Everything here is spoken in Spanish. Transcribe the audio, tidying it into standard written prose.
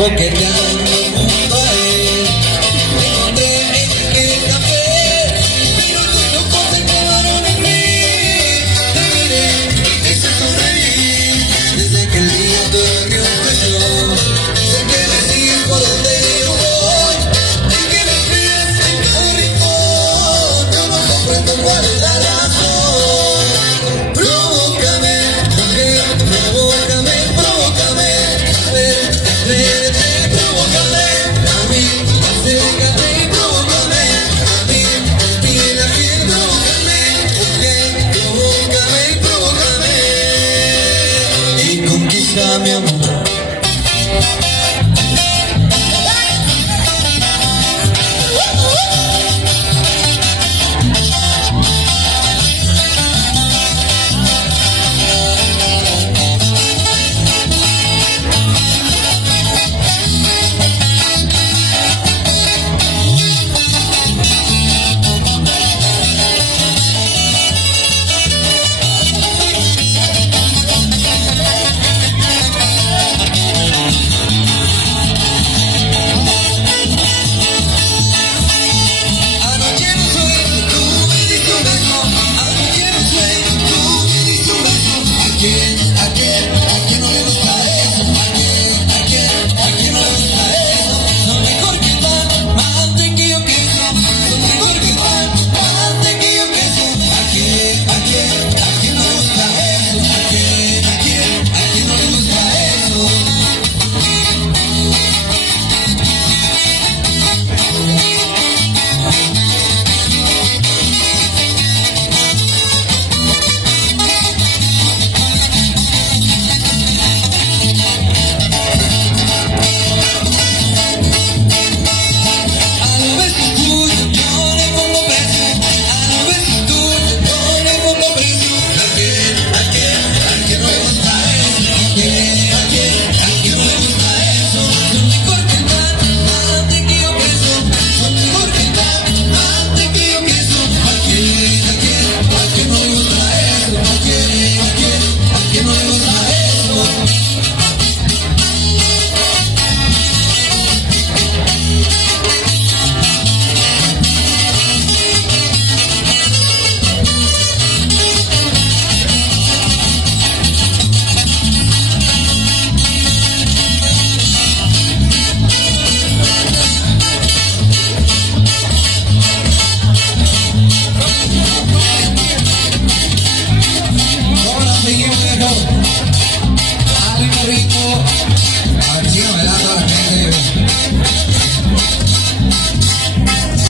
coqueteando junto a él. Me encontré en el café, pero tus ojos se clavaron en mí. Te miré y te hice sonreír. Desde aquel día todo que empezó, sé que me sigues por donde yo voy, y que me pides en cada rincón. Yo no comprendo cuál es la razón. Provócame, mujer, provócame, provócame. A ver, atrévete, provócame. A mí, acércate y provócame. A mí, mira bien, provócame. Mujer, provócame, provócame. Y conquístame, amor. ¿A quién no le gusta?